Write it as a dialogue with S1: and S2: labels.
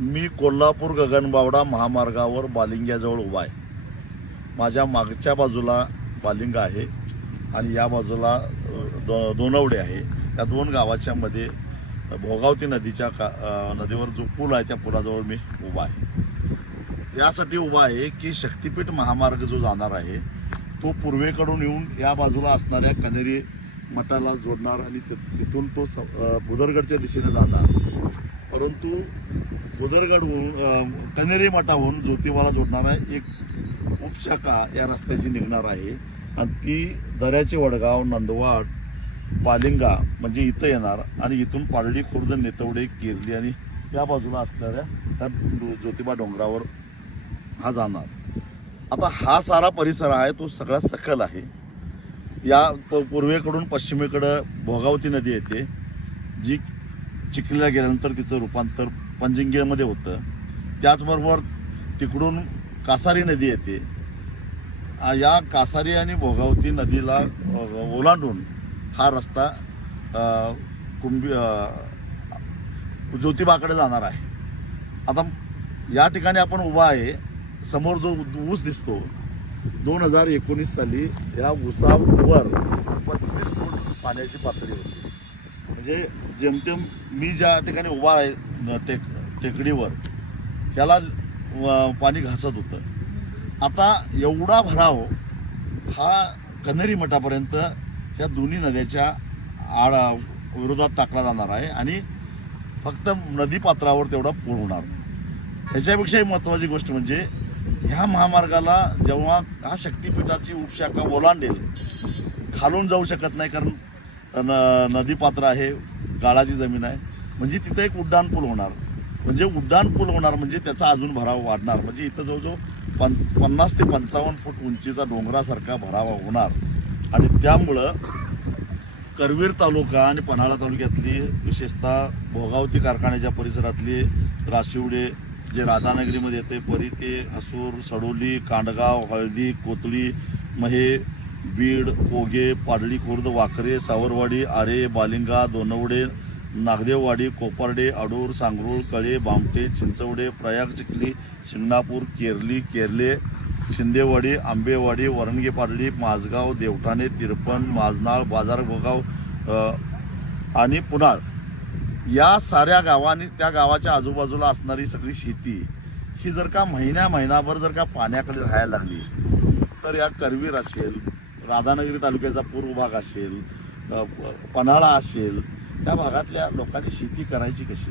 S1: मी कोल्हापूर गगनबावडा महामार्गावर बालिंग्याजवळ उभा आहे. माझ्या मागच्या बाजूला बालिंग आहे आणि या बाजूला दो दोनवडे आहे. त्या दोन गावाच्या मध्ये भोगावती नदीच्या का नदीवर जो पूल आहे त्या पुलाजवळ मी उभा आहे. यासाठी उभा आहे की शक्तिपीठ महामार्ग जो जाणार आहे तो पूर्वेकडून येऊन या बाजूला असणाऱ्या कनेरी मठाला जोडणार आणि तिथून तो स अ, दिशेने जाणार. परंतु उदरगडहून अ, कनेरी मठाहून ज्योतिबाला जोडणारा एक उपशाखा या रस्त्याची निघणार आहे. आणि ती दऱ्याचे वडगाव नंदवाड पालिंगा म्हणजे इथं येणार आणि इथून पारडी खुर्द नेतवडे केरली आणि त्या बाजूला असणाऱ्या त्या ज्योतिबा डोंगरावर हा जाणार. आता हा सारा परिसर आहे तो सगळा सखल आहे. या पूर्वेकडून पश्चिमेकडं भोगावती नदी येते जी चिखलीला गेल्यानंतर तिचं रूपांतर पंजिंगेमध्ये होतं. त्याचबरोबर तिकडून कासारी नदी येते. या कासारी आणि भोगावती नदीला ओलांडून हा रस्ता कुंभी ज्योतिबाकडे जाणार आहे. आता या ठिकाणी आपण उभा आहे. समोर जो ऊस दिसतो दोन हजार एकोणीस साली या ऊसावर पंचवीस फूट पाण्याची पातळी होती. म्हणजे जेमतेम मी ज्या ठिकाणी उभा आहे टेक टेकडीवर त्याला पाणी घासत होतं. आता एवढा भराव हा कन्हेरी मठापर्यंत ह्या दोन्ही नद्याच्या आड विरोधात टाकला जाणार आहे आणि फक्त नदीपात्रावर तेवढा पूर होणार. ह्याच्यापेक्षाही महत्त्वाची गोष्ट म्हणजे ह्या महामार्गाला जेव्हा हा शक्तिपीठाची उपशाखा ओलांडेल खालून जाऊ शकत नाही कारण न आहे गाळाची जमीन आहे. म्हणजे तिथं एक उड्डाणपूल होणार. म्हणजे उड्डाणपूल होणार म्हणजे त्याचा अजून भराव वाढणार. म्हणजे इथं जवळजवळ पंच पन्नास ते पंचावन्न फूट उंचीचा डोंगरासारखा भरावा होणार. आणि त्यामुळं करवीर तालुका आणि पन्हाळा तालुक्यातली विशेषतः भोगावती कारखान्याच्या परिसरातली राशिवडे जे राधानगरीमध्ये येते परी ते हसूर सडोली कांडगाव हळदी कोतळी महे बीड कोगे पाडळी खुर्द वाकरे सावरवाडी आरे बालिंगा दोनवडे नागदेववाडी कोपर्डे अडूर सांगरूळ कळे बामटे चिंचवडे प्रयाग चिखली शिंगणापूर केरली केरले शिंदेवाडी आंबेवाडी वरणगे पाडळी माझगाव देवठाणे तिरपण माझनाळ बाजारभोगाव आणि पुनाळ. या साऱ्या गावांनी त्या गावाच्या आजूबाजूला असणारी सगळी शेती ही जर का महिन्या महिनाभर जर का पाण्याकडे राहायला लागली तर या करवीर असेल राधानगरी तालुक्याचा पूर्व भाग असेल पन्हाळा असेल त्या भागातल्या लोकांनी शेती करायची कशी?